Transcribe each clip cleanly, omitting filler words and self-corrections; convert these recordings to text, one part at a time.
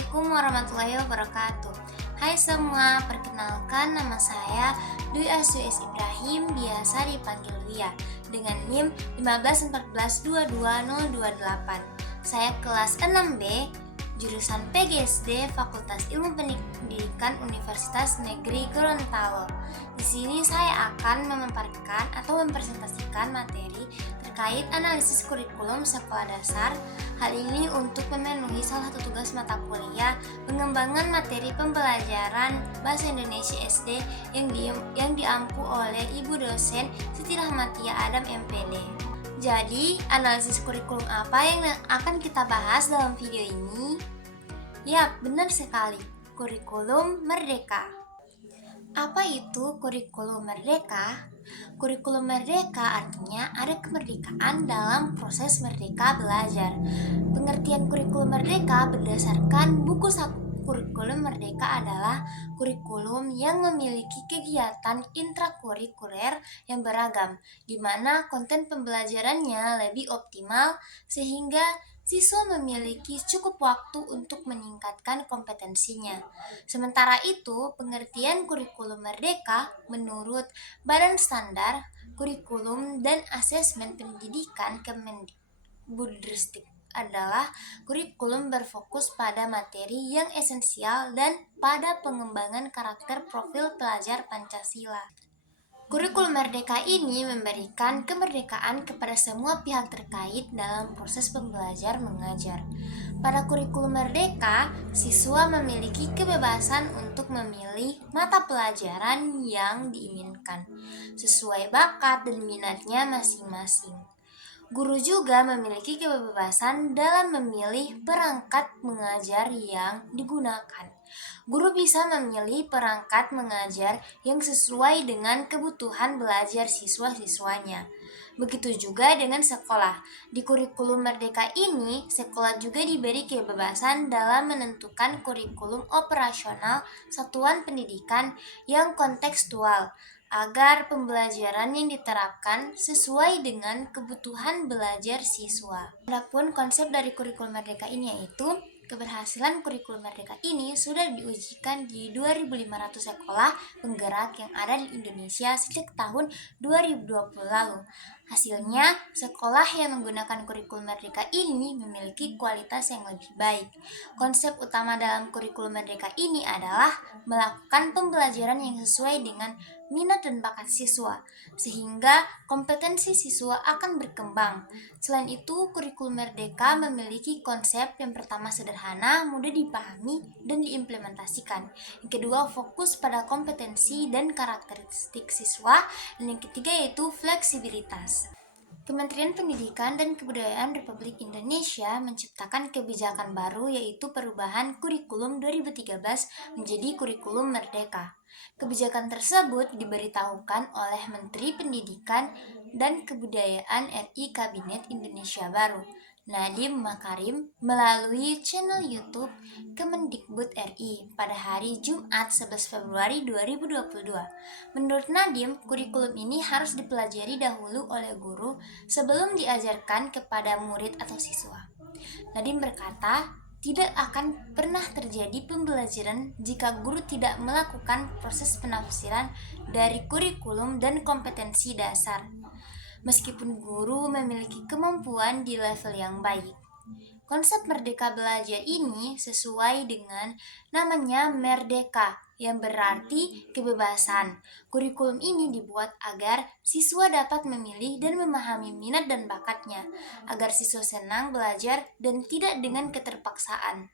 Assalamualaikum warahmatullahi wabarakatuh. Hai semua, perkenalkan nama saya Dwi Asyus Ibrahim, biasa dipanggil Lia, dengan NIM 151422028. Saya kelas 6B, jurusan PGSD Fakultas Ilmu Pendidikan Universitas Negeri Gorontalo. Di sini saya akan memaparkan atau mempresentasikan materi terkait analisis kurikulum sekolah dasar. Hal ini untuk memenuhi salah satu tugas mata kuliah pengembangan materi pembelajaran Bahasa Indonesia SD yang diampu oleh Ibu dosen Siti Rahmatia Adam MPD. Jadi, analisis kurikulum apa yang akan kita bahas dalam video ini? Yap, benar sekali, kurikulum merdeka. Apa itu kurikulum merdeka? Kurikulum merdeka artinya ada kemerdekaan dalam proses merdeka belajar. Pengertian kurikulum merdeka berdasarkan buku saku kurikulum merdeka adalah kurikulum yang memiliki kegiatan intrakurikuler yang beragam, di mana konten pembelajarannya lebih optimal sehingga siswa memiliki cukup waktu untuk meningkatkan kompetensinya. Sementara itu, pengertian kurikulum merdeka menurut Badan Standar Kurikulum dan Asesmen Pendidikan Kemendikbudristek adalah kurikulum berfokus pada materi yang esensial dan pada pengembangan karakter profil pelajar Pancasila. Kurikulum merdeka ini memberikan kemerdekaan kepada semua pihak terkait dalam proses pembelajar mengajar. Pada kurikulum merdeka, siswa memiliki kebebasan untuk memilih mata pelajaran yang diinginkan sesuai bakat dan minatnya masing-masing. Guru juga memiliki kebebasan dalam memilih perangkat mengajar yang digunakan. Guru bisa memilih perangkat mengajar yang sesuai dengan kebutuhan belajar siswa-siswanya. Begitu juga dengan sekolah. Di kurikulum merdeka ini, sekolah juga diberi kebebasan dalam menentukan kurikulum operasional satuan pendidikan yang kontekstual, agar pembelajaran yang diterapkan sesuai dengan kebutuhan belajar siswa. Adapun konsep dari kurikulum merdeka ini yaitu keberhasilan kurikulum merdeka ini sudah diujikan di 2.500 sekolah penggerak yang ada di Indonesia sejak tahun 2020 lalu. Hasilnya, sekolah yang menggunakan kurikulum merdeka ini memiliki kualitas yang lebih baik. Konsep utama dalam kurikulum merdeka ini adalah melakukan pembelajaran yang sesuai dengan minat dan bakat siswa, sehingga kompetensi siswa akan berkembang. Selain itu, kurikulum merdeka memiliki konsep yang pertama sederhana, mudah dipahami, dan diimplementasikan. Yang kedua, fokus pada kompetensi dan karakteristik siswa. Dan yang ketiga yaitu fleksibilitas. Kementerian Pendidikan dan Kebudayaan Republik Indonesia menciptakan kebijakan baru yaitu perubahan kurikulum 2013 menjadi kurikulum merdeka. Kebijakan tersebut diberitahukan oleh Menteri Pendidikan dan Kebudayaan RI Kabinet Indonesia Baru, Nadiem Makarim, melalui channel YouTube Kemendikbud RI pada hari Jumat 11 Februari 2022. Menurut Nadiem, kurikulum ini harus dipelajari dahulu oleh guru sebelum diajarkan kepada murid atau siswa. Nadiem berkata, tidak akan pernah terjadi pembelajaran jika guru tidak melakukan proses penafsiran dari kurikulum dan kompetensi dasar, meskipun guru memiliki kemampuan di level yang baik. Konsep merdeka belajar ini sesuai dengan namanya merdeka, yang berarti kebebasan. Kurikulum ini dibuat agar siswa dapat memilih dan memahami minat dan bakatnya, agar siswa senang belajar dan tidak dengan keterpaksaan.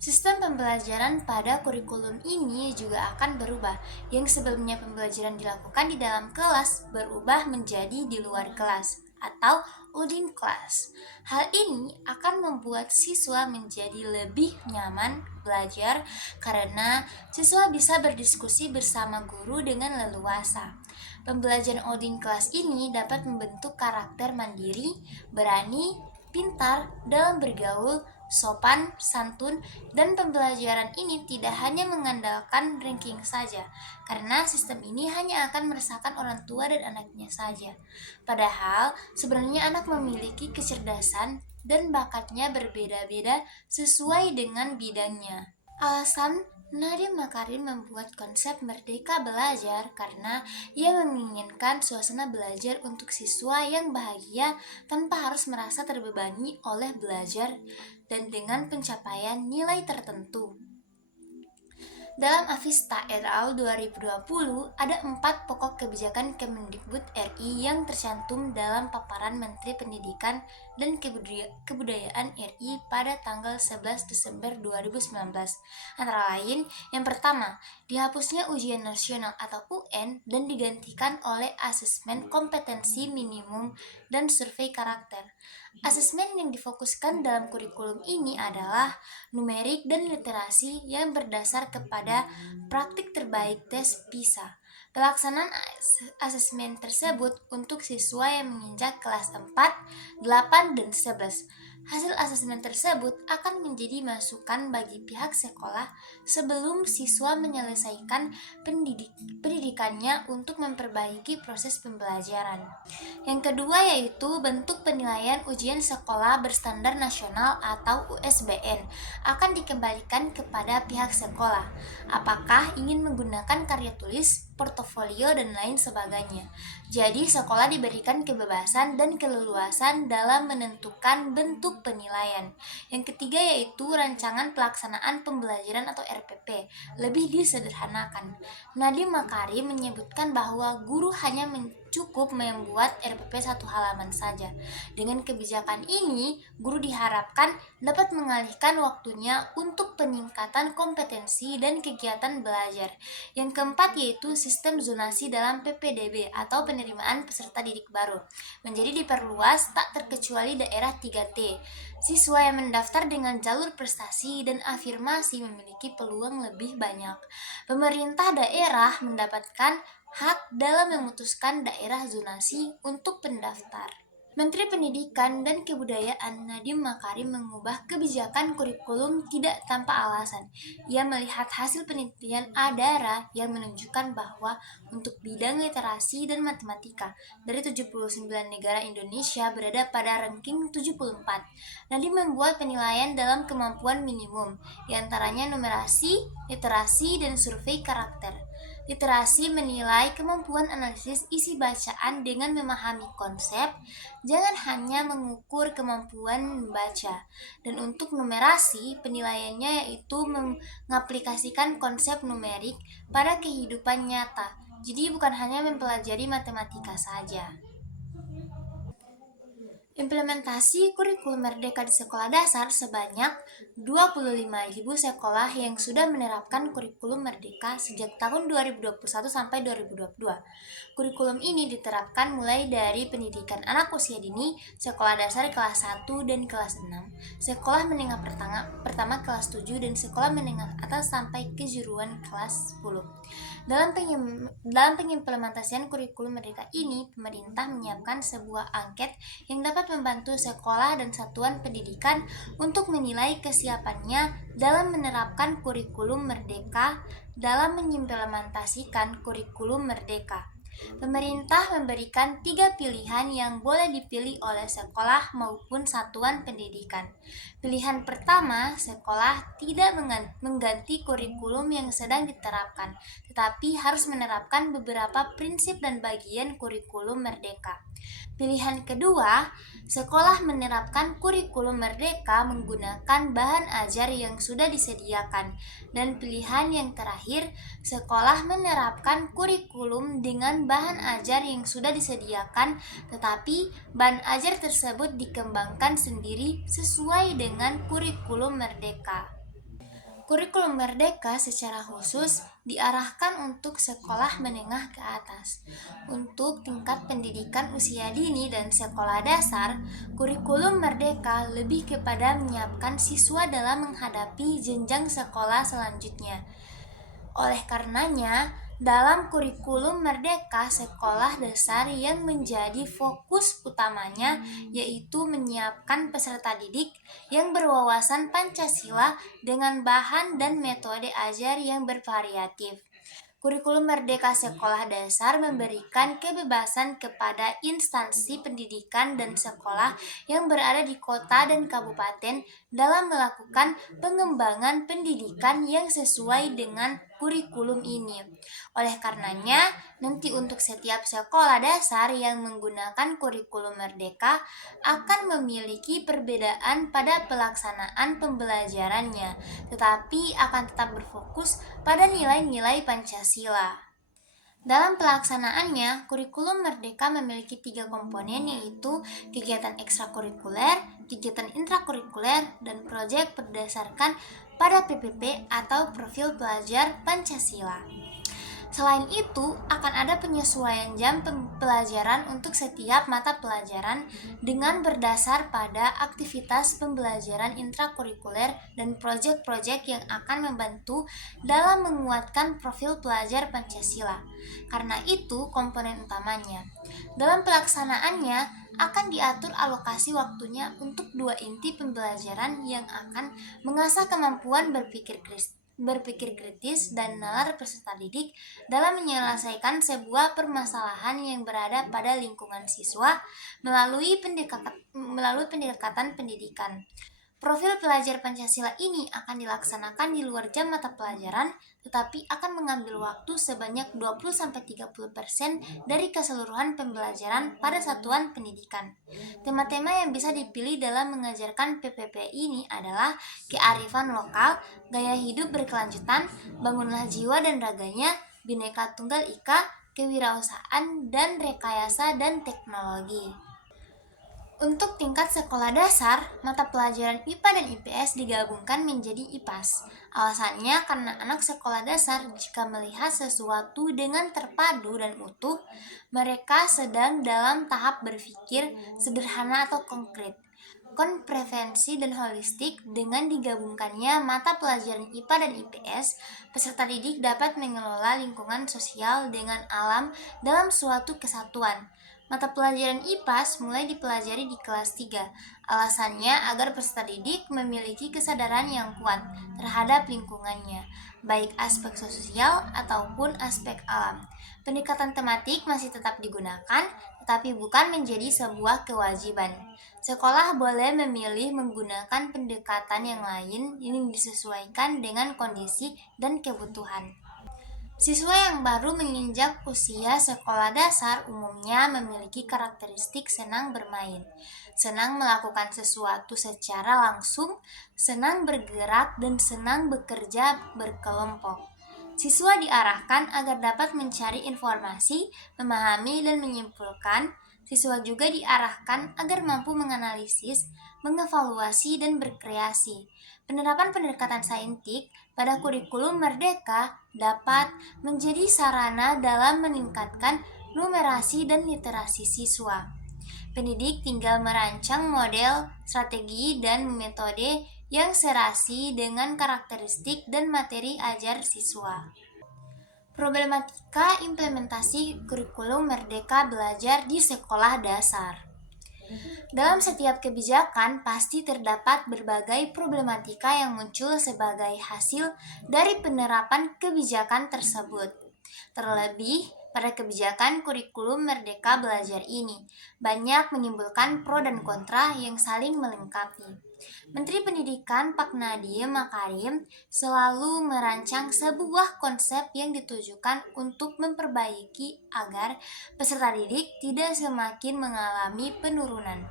Sistem pembelajaran pada kurikulum ini juga akan berubah. Yang sebelumnya pembelajaran dilakukan di dalam kelas berubah menjadi di luar kelas atau Udin kelas. Hal ini akan membuat siswa menjadi lebih nyaman belajar karena siswa bisa berdiskusi bersama guru dengan leluasa. Pembelajaran Udin kelas ini dapat membentuk karakter mandiri, berani, pintar dalam bergaul, sopan, santun, dan pembelajaran ini tidak hanya mengandalkan ranking saja, karena sistem ini hanya akan meresahkan orang tua dan anaknya saja. Padahal, sebenarnya anak memiliki kecerdasan dan bakatnya berbeda-beda sesuai dengan bidangnya. Alasan Nadiem Makarim membuat konsep Merdeka Belajar karena ia menginginkan suasana belajar untuk siswa yang bahagia tanpa harus merasa terbebani oleh belajar dan dengan pencapaian nilai tertentu. Dalam Avista et al. 2020, ada 4 pokok kebijakan Kemendikbud RI yang tercantum dalam paparan Menteri Pendidikan dan Kebudayaan RI pada tanggal 11 Desember 2019. Antara lain, yang pertama, dihapusnya ujian nasional atau UN dan digantikan oleh asesmen kompetensi minimum dan survei karakter. Asesmen yang difokuskan dalam kurikulum ini adalah numerik dan literasi yang berdasar kepada praktik terbaik tes PISA. Pelaksanaan asesmen tersebut untuk siswa yang menginjak kelas 4, 8, dan 11. Hasil asesmen tersebut akan menjadi masukan bagi pihak sekolah sebelum siswa menyelesaikan pendidikannya untuk memperbaiki proses pembelajaran. Yang kedua yaitu bentuk penilaian ujian sekolah berstandar nasional atau USBN akan dikembalikan kepada pihak sekolah. Apakah ingin menggunakan karya tulis, portofolio, dan lain sebagainya. Jadi sekolah diberikan kebebasan dan keleluasan dalam menentukan bentuk penilaian. Yang ketiga yaitu rancangan pelaksanaan pembelajaran atau RPP, lebih disederhanakan. Nadiem Makarim menyebutkan bahwa guru hanya cukup membuat RPP 1 halaman saja. Dengan kebijakan ini, guru diharapkan dapat mengalihkan waktunya untuk peningkatan kompetensi dan kegiatan belajar. Yang keempat yaitu sistem zonasi dalam PPDB atau penerimaan peserta didik baru menjadi diperluas tak terkecuali daerah 3T. Siswa yang mendaftar dengan jalur prestasi dan afirmasi memiliki peluang lebih banyak. Pemerintah daerah mendapatkan hak dalam memutuskan daerah zonasi untuk pendaftar. Menteri Pendidikan dan Kebudayaan Nadiem Makarim mengubah kebijakan kurikulum tidak tanpa alasan. Ia melihat hasil penelitian ADARA yang menunjukkan bahwa untuk bidang literasi dan matematika dari 79 negara Indonesia berada pada ranking 74. Nadiem membuat penilaian dalam kemampuan minimum, diantaranya numerasi, literasi, dan survei karakter. Literasi menilai kemampuan analisis isi bacaan dengan memahami konsep, jangan hanya mengukur kemampuan membaca. Dan untuk numerasi, penilaiannya yaitu mengaplikasikan konsep numerik pada kehidupan nyata. Jadi bukan hanya mempelajari matematika saja. Implementasi kurikulum merdeka di sekolah dasar sebanyak 25.000 sekolah yang sudah menerapkan kurikulum merdeka sejak tahun 2021 sampai 2022. Kurikulum ini diterapkan mulai dari pendidikan anak usia dini, sekolah dasar kelas 1 dan kelas 6, sekolah menengah pertama kelas 7 dan sekolah menengah atas sampai kejuruan kelas 10. Dalam pengimplementasian kurikulum merdeka ini, pemerintah menyiapkan sebuah angket yang dapat membantu sekolah dan satuan pendidikan untuk menilai kesiapannya dalam menerapkan kurikulum merdeka dalam mengimplementasikan kurikulum merdeka. Pemerintah memberikan 3 pilihan yang boleh dipilih oleh sekolah maupun satuan pendidikan. Pilihan pertama, sekolah tidak mengganti kurikulum yang sedang diterapkan, tetapi harus menerapkan beberapa prinsip dan bagian kurikulum merdeka. Pilihan kedua, sekolah menerapkan kurikulum merdeka menggunakan bahan ajar yang sudah disediakan. Dan pilihan yang terakhir, sekolah menerapkan kurikulum dengan bahan ajar yang sudah disediakan, tetapi bahan ajar tersebut dikembangkan sendiri sesuai dengan kurikulum merdeka. Kurikulum merdeka secara khusus diarahkan untuk sekolah menengah ke atas. Untuk tingkat pendidikan usia dini dan sekolah dasar, kurikulum merdeka lebih kepada menyiapkan siswa dalam menghadapi jenjang sekolah selanjutnya. Oleh karenanya, dalam kurikulum merdeka sekolah dasar yang menjadi fokus utamanya yaitu menyiapkan peserta didik yang berwawasan Pancasila dengan bahan dan metode ajar yang bervariatif. Kurikulum Merdeka Sekolah Dasar memberikan kebebasan kepada instansi pendidikan dan sekolah yang berada di kota dan kabupaten dalam melakukan pengembangan pendidikan yang sesuai dengan kurikulum ini. Oleh karenanya, nanti untuk setiap sekolah dasar yang menggunakan kurikulum Merdeka akan memiliki perbedaan pada pelaksanaan pembelajarannya, tetapi akan tetap berfokus pada nilai-nilai Pancasila. Dalam pelaksanaannya, kurikulum Merdeka memiliki 3 komponen, yaitu kegiatan ekstrakurikuler, kegiatan intrakurikuler, dan proyek berdasarkan pada PPP atau Profil Pelajar Pancasila. Selain itu, akan ada penyesuaian jam pelajaran untuk setiap mata pelajaran dengan berdasar pada aktivitas pembelajaran intrakurikuler dan proyek-proyek yang akan membantu dalam menguatkan profil pelajar Pancasila. Karena itu komponen utamanya. Dalam pelaksanaannya, akan diatur alokasi waktunya untuk 2 inti pembelajaran yang akan mengasah kemampuan berpikir kritis dan nalar peserta didik dalam menyelesaikan sebuah permasalahan yang berada pada lingkungan siswa melalui pendekatan pendidikan. Profil pelajar Pancasila ini akan dilaksanakan di luar jam mata pelajaran, tetapi akan mengambil waktu sebanyak 20-30% dari keseluruhan pembelajaran pada satuan pendidikan. Tema-tema yang bisa dipilih dalam mengajarkan PPP ini adalah kearifan lokal, gaya hidup berkelanjutan, bangunlah jiwa dan raganya, Bhinneka Tunggal Ika, kewirausahaan, dan rekayasa dan teknologi. Untuk tingkat sekolah dasar, mata pelajaran IPA dan IPS digabungkan menjadi IPAS. Alasannya karena anak sekolah dasar jika melihat sesuatu dengan terpadu dan utuh, mereka sedang dalam tahap berpikir sederhana atau konkret, komprehensi dan holistik. Dengan digabungkannya mata pelajaran IPA dan IPS, peserta didik dapat mengelola lingkungan sosial dengan alam dalam suatu kesatuan. Mata pelajaran IPAS mulai dipelajari di kelas 3. Alasannya agar peserta didik memiliki kesadaran yang kuat terhadap lingkungannya, baik aspek sosial ataupun aspek alam. Pendekatan tematik masih tetap digunakan, tetapi bukan menjadi sebuah kewajiban. Sekolah boleh memilih menggunakan pendekatan yang lain yang disesuaikan dengan kondisi dan kebutuhan. Siswa yang baru menginjak usia sekolah dasar umumnya memiliki karakteristik senang bermain, senang melakukan sesuatu secara langsung, senang bergerak, dan senang bekerja berkelompok. Siswa diarahkan agar dapat mencari informasi, memahami, dan menyimpulkan. Siswa juga diarahkan agar mampu menganalisis, mengevaluasi, dan berkreasi. Penerapan pendekatan saintik pada kurikulum Merdeka dapat menjadi sarana dalam meningkatkan numerasi dan literasi siswa. Pendidik tinggal merancang model, strategi, dan metode yang serasi dengan karakteristik dan materi ajar siswa. Problematika implementasi kurikulum Merdeka Belajar di sekolah dasar. Dalam setiap kebijakan pasti terdapat berbagai problematika yang muncul sebagai hasil dari penerapan kebijakan tersebut. Terlebih pada kebijakan kurikulum Merdeka Belajar ini, banyak menimbulkan pro dan kontra yang saling melengkapi. Menteri Pendidikan Pak Nadiem Makarim selalu merancang sebuah konsep yang ditujukan untuk memperbaiki agar peserta didik tidak semakin mengalami penurunan.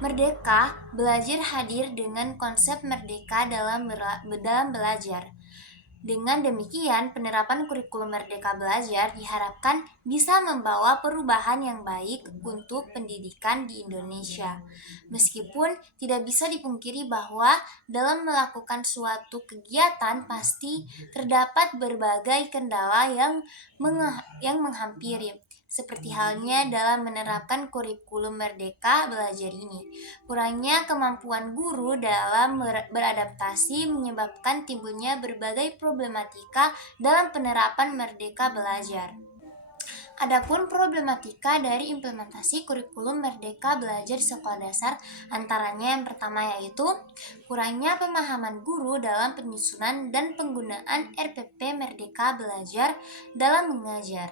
Merdeka Belajar hadir dengan konsep merdeka dalam belajar. Dengan demikian, penerapan kurikulum Merdeka Belajar diharapkan bisa membawa perubahan yang baik untuk pendidikan di Indonesia. Meskipun tidak bisa dipungkiri bahwa dalam melakukan suatu kegiatan pasti terdapat berbagai kendala yang menghampiri, seperti halnya dalam menerapkan kurikulum Merdeka Belajar ini. Kurangnya kemampuan guru dalam beradaptasi menyebabkan timbulnya berbagai problematika dalam penerapan Merdeka Belajar. Adapun problematika dari implementasi kurikulum Merdeka Belajar di sekolah dasar antaranya yang pertama yaitu kurangnya pemahaman guru dalam penyusunan dan penggunaan RPP Merdeka Belajar dalam mengajar.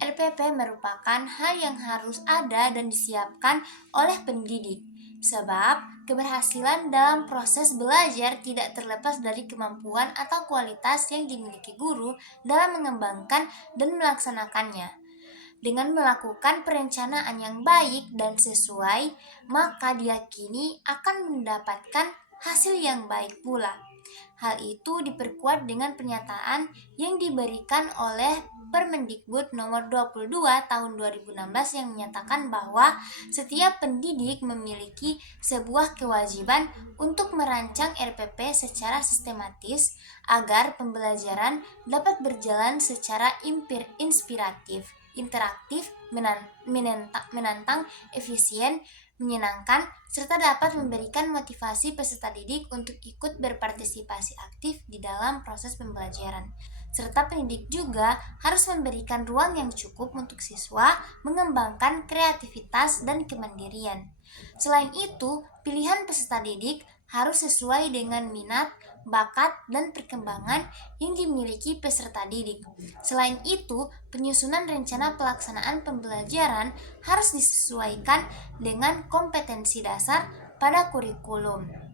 RPP merupakan hal yang harus ada dan disiapkan oleh pendidik, sebab keberhasilan dalam proses belajar tidak terlepas dari kemampuan atau kualitas yang dimiliki guru dalam mengembangkan dan melaksanakannya. Dengan melakukan perencanaan yang baik dan sesuai, maka diyakini akan mendapatkan hasil yang baik pula. Hal itu diperkuat dengan pernyataan yang diberikan oleh Permendikbud nomor 22 tahun 2016 yang menyatakan bahwa setiap pendidik memiliki sebuah kewajiban untuk merancang RPP secara sistematis agar pembelajaran dapat berjalan secara inspiratif, interaktif, menantang, efisien, menyenangkan, serta dapat memberikan motivasi peserta didik untuk ikut berpartisipasi aktif di dalam proses pembelajaran. Serta pendidik juga harus memberikan ruang yang cukup untuk siswa mengembangkan kreativitas dan kemandirian. Selain itu, pilihan peserta didik harus sesuai dengan minat, bakat, dan perkembangan yang dimiliki peserta didik. Selain itu, penyusunan rencana pelaksanaan pembelajaran harus disesuaikan dengan kompetensi dasar pada kurikulum.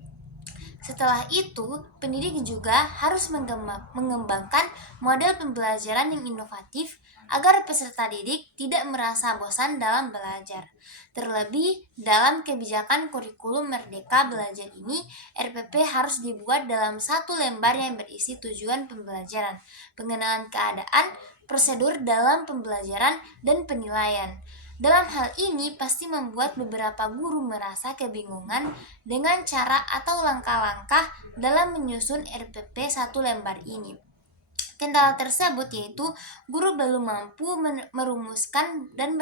Setelah itu, pendidik juga harus mengembangkan model pembelajaran yang inovatif agar peserta didik tidak merasa bosan dalam belajar. Terlebih, dalam kebijakan kurikulum Merdeka Belajar ini, RPP harus dibuat dalam satu lembar yang berisi tujuan pembelajaran, pengenalan keadaan, prosedur dalam pembelajaran, dan penilaian. Dalam hal ini pasti membuat beberapa guru merasa kebingungan dengan cara atau langkah-langkah dalam menyusun RPP satu lembar ini. Kendala tersebut yaitu guru belum mampu merumuskan dan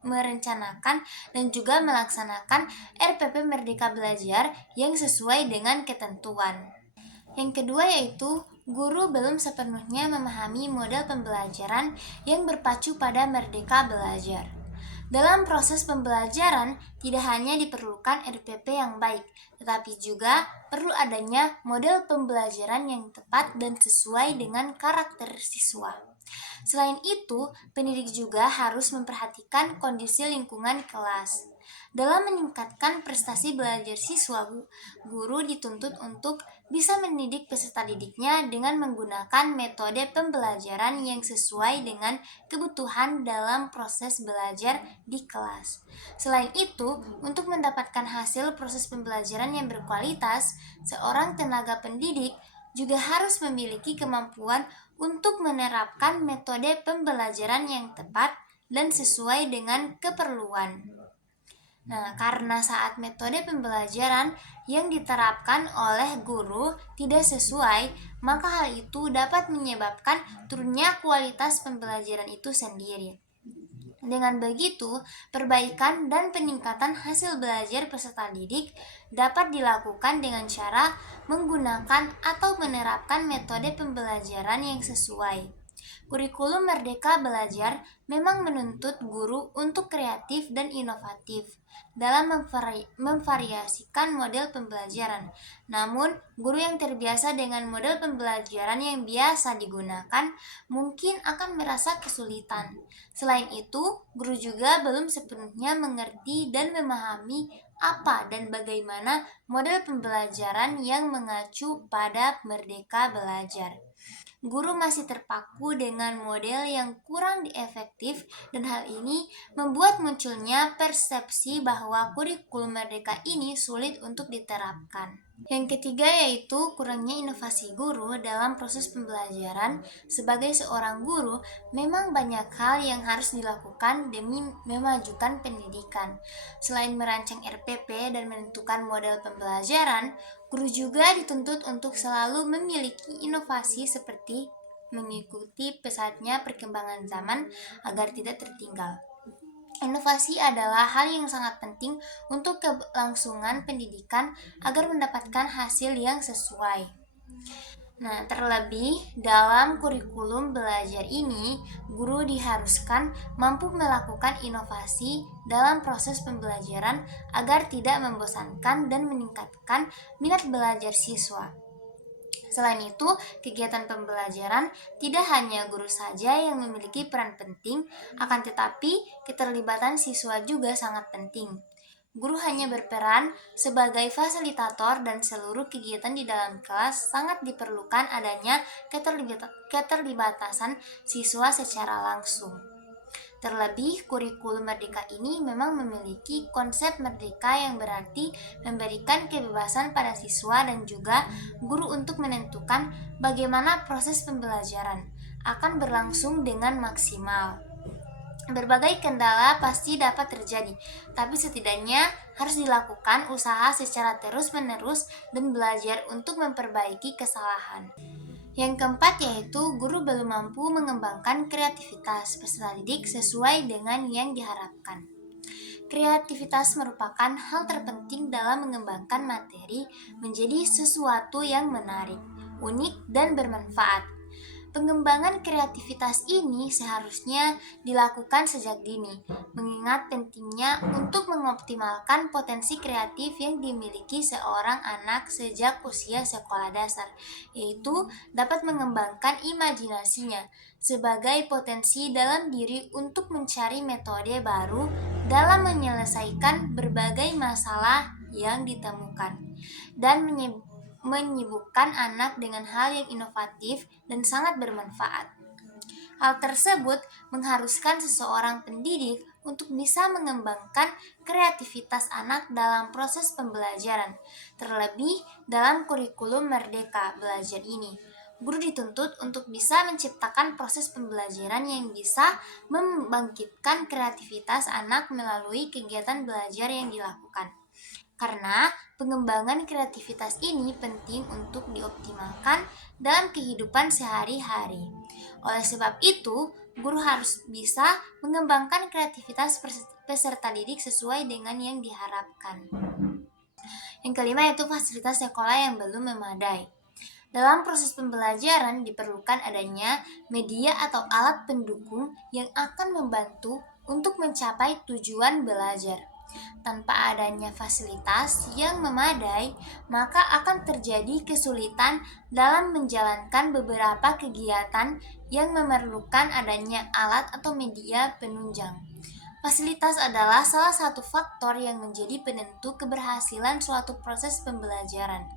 merencanakan dan juga melaksanakan RPP Merdeka Belajar yang sesuai dengan ketentuan. Yang kedua yaitu guru belum sepenuhnya memahami model pembelajaran yang berpacu pada Merdeka Belajar. Dalam proses pembelajaran, tidak hanya diperlukan RPP yang baik, tetapi juga perlu adanya model pembelajaran yang tepat dan sesuai dengan karakter siswa. Selain itu, pendidik juga harus memperhatikan kondisi lingkungan kelas. Dalam meningkatkan prestasi belajar siswa, guru dituntut untuk bisa mendidik peserta didiknya dengan menggunakan metode pembelajaran yang sesuai dengan kebutuhan dalam proses belajar di kelas. Selain itu, untuk mendapatkan hasil proses pembelajaran yang berkualitas, seorang tenaga pendidik juga harus memiliki kemampuan untuk menerapkan metode pembelajaran yang tepat dan sesuai dengan keperluan. Nah, karena saat metode pembelajaran yang diterapkan oleh guru tidak sesuai, maka hal itu dapat menyebabkan turunnya kualitas pembelajaran itu sendiri. Dengan begitu, perbaikan dan peningkatan hasil belajar peserta didik dapat dilakukan dengan cara menggunakan atau menerapkan metode pembelajaran yang sesuai. Kurikulum Merdeka Belajar memang menuntut guru untuk kreatif dan inovatif dalam memvariasikan model pembelajaran. Namun, guru yang terbiasa dengan model pembelajaran yang biasa digunakan mungkin akan merasa kesulitan. Selain itu, guru juga belum sepenuhnya mengerti dan memahami apa dan bagaimana model pembelajaran yang mengacu pada Merdeka Belajar. Guru masih terpaku dengan model yang kurang efektif dan hal ini membuat munculnya persepsi bahwa kurikulum merdeka ini sulit untuk diterapkan. Yang ketiga yaitu kurangnya inovasi guru dalam proses pembelajaran. Sebagai seorang guru, memang banyak hal yang harus dilakukan demi memajukan pendidikan. Selain merancang RPP dan menentukan model pembelajaran, guru juga dituntut untuk selalu memiliki inovasi seperti mengikuti pesatnya perkembangan zaman agar tidak tertinggal. Inovasi adalah hal yang sangat penting untuk kelangsungan pendidikan agar mendapatkan hasil yang sesuai. Nah, terlebih dalam kurikulum belajar ini, guru diharuskan mampu melakukan inovasi dalam proses pembelajaran agar tidak membosankan dan meningkatkan minat belajar siswa. Selain itu, kegiatan pembelajaran tidak hanya guru saja yang memiliki peran penting, akan tetapi keterlibatan siswa juga sangat penting. Guru hanya berperan sebagai fasilitator dan seluruh kegiatan di dalam kelas sangat diperlukan adanya keterlibatan siswa secara langsung. Terlebih, kurikulum merdeka ini memang memiliki konsep merdeka yang berarti memberikan kebebasan pada siswa dan juga guru untuk menentukan bagaimana proses pembelajaran akan berlangsung dengan maksimal. Berbagai kendala pasti dapat terjadi, tapi setidaknya harus dilakukan usaha secara terus-menerus dan belajar untuk memperbaiki kesalahan. Yang keempat yaitu guru belum mampu mengembangkan kreativitas peserta didik sesuai dengan yang diharapkan. Kreativitas merupakan hal terpenting dalam mengembangkan materi menjadi sesuatu yang menarik, unik, dan bermanfaat. Pengembangan kreativitas ini seharusnya dilakukan sejak dini, mengingat pentingnya untuk mengoptimalkan potensi kreatif yang dimiliki seorang anak sejak usia sekolah dasar, yaitu dapat mengembangkan imajinasinya sebagai potensi dalam diri untuk mencari metode baru dalam menyelesaikan berbagai masalah yang ditemukan dan menyibukkan anak dengan hal yang inovatif dan sangat bermanfaat. Hal tersebut mengharuskan seseorang pendidik untuk bisa mengembangkan kreativitas anak dalam proses pembelajaran, terlebih dalam kurikulum merdeka belajar ini. Guru dituntut untuk bisa menciptakan proses pembelajaran yang bisa membangkitkan kreativitas anak melalui kegiatan belajar yang dilakukan. Karena pengembangan kreativitas ini penting untuk dioptimalkan dalam kehidupan sehari-hari. Oleh sebab itu, guru harus bisa mengembangkan kreativitas peserta didik sesuai dengan yang diharapkan. Yang kelima yaitu fasilitas sekolah yang belum memadai. Dalam proses pembelajaran diperlukan adanya media atau alat pendukung yang akan membantu untuk mencapai tujuan belajar. Tanpa adanya fasilitas yang memadai, maka akan terjadi kesulitan dalam menjalankan beberapa kegiatan yang memerlukan adanya alat atau media penunjang. Fasilitas adalah salah satu faktor yang menjadi penentu keberhasilan suatu proses pembelajaran.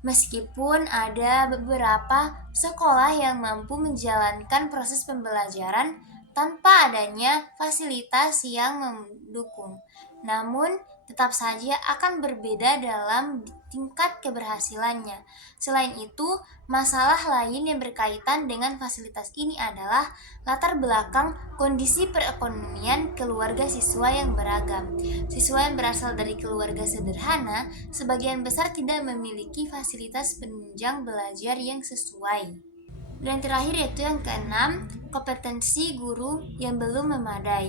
Meskipun ada beberapa sekolah yang mampu menjalankan proses pembelajaran tanpa adanya fasilitas yang mendukung, namun tetap saja akan berbeda dalam tingkat keberhasilannya. Selain itu, masalah lain yang berkaitan dengan fasilitas ini adalah latar belakang kondisi perekonomian keluarga siswa yang beragam. Siswa yang berasal dari keluarga sederhana, sebagian besar tidak memiliki fasilitas penunjang belajar yang sesuai. Dan terakhir yaitu yang keenam, kompetensi guru yang belum memadai.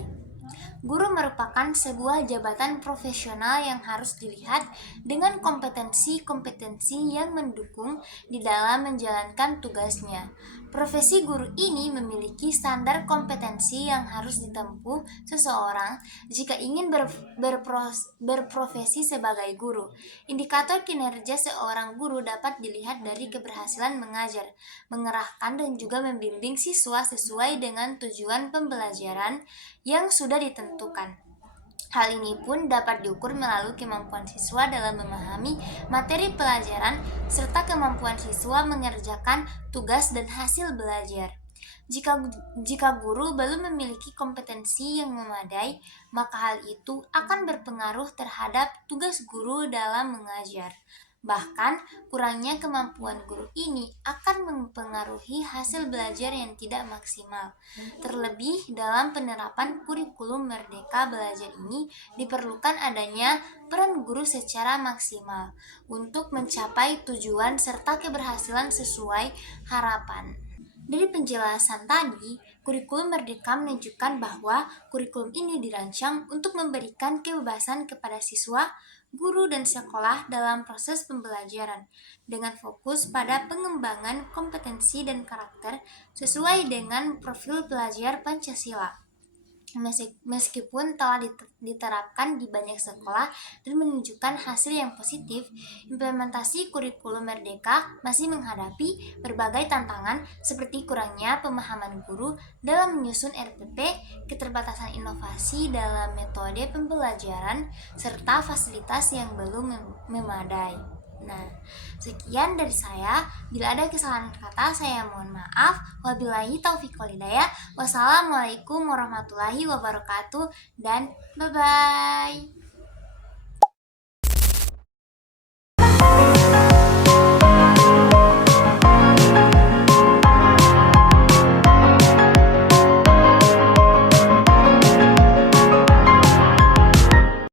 Guru merupakan sebuah jabatan profesional yang harus dilihat dengan kompetensi-kompetensi yang mendukung di dalam menjalankan tugasnya. Profesi guru ini memiliki standar kompetensi yang harus ditempuh seseorang jika ingin berprofesi sebagai guru. Indikator kinerja seorang guru dapat dilihat dari keberhasilan mengajar, mengerahkan dan juga membimbing siswa sesuai dengan tujuan pembelajaran yang sudah ditentukan. Hal ini pun dapat diukur melalui kemampuan siswa dalam memahami materi pelajaran serta kemampuan siswa mengerjakan tugas dan hasil belajar. Jika guru belum memiliki kompetensi yang memadai, maka hal itu akan berpengaruh terhadap tugas guru dalam mengajar. Bahkan, kurangnya kemampuan guru ini akan mempengaruhi hasil belajar yang tidak maksimal. Terlebih, dalam penerapan kurikulum merdeka belajar ini diperlukan adanya peran guru secara maksimal untuk mencapai tujuan serta keberhasilan sesuai harapan. Dari penjelasan tadi, kurikulum merdeka menunjukkan bahwa kurikulum ini dirancang untuk memberikan kebebasan kepada siswa, guru dan sekolah dalam proses pembelajaran dengan fokus pada pengembangan kompetensi dan karakter sesuai dengan profil pelajar Pancasila. Meskipun telah diterapkan di banyak sekolah dan menunjukkan hasil yang positif, implementasi kurikulum Merdeka masih menghadapi berbagai tantangan seperti kurangnya pemahaman guru dalam menyusun RPP, keterbatasan inovasi dalam metode pembelajaran, serta fasilitas yang belum memadai. Nah, sekian dari saya. Bila ada kesalahan kata, saya mohon maaf. Wabillahi taufiq walhidayah. Wassalamualaikum warahmatullahi wabarakatuh dan bye-bye.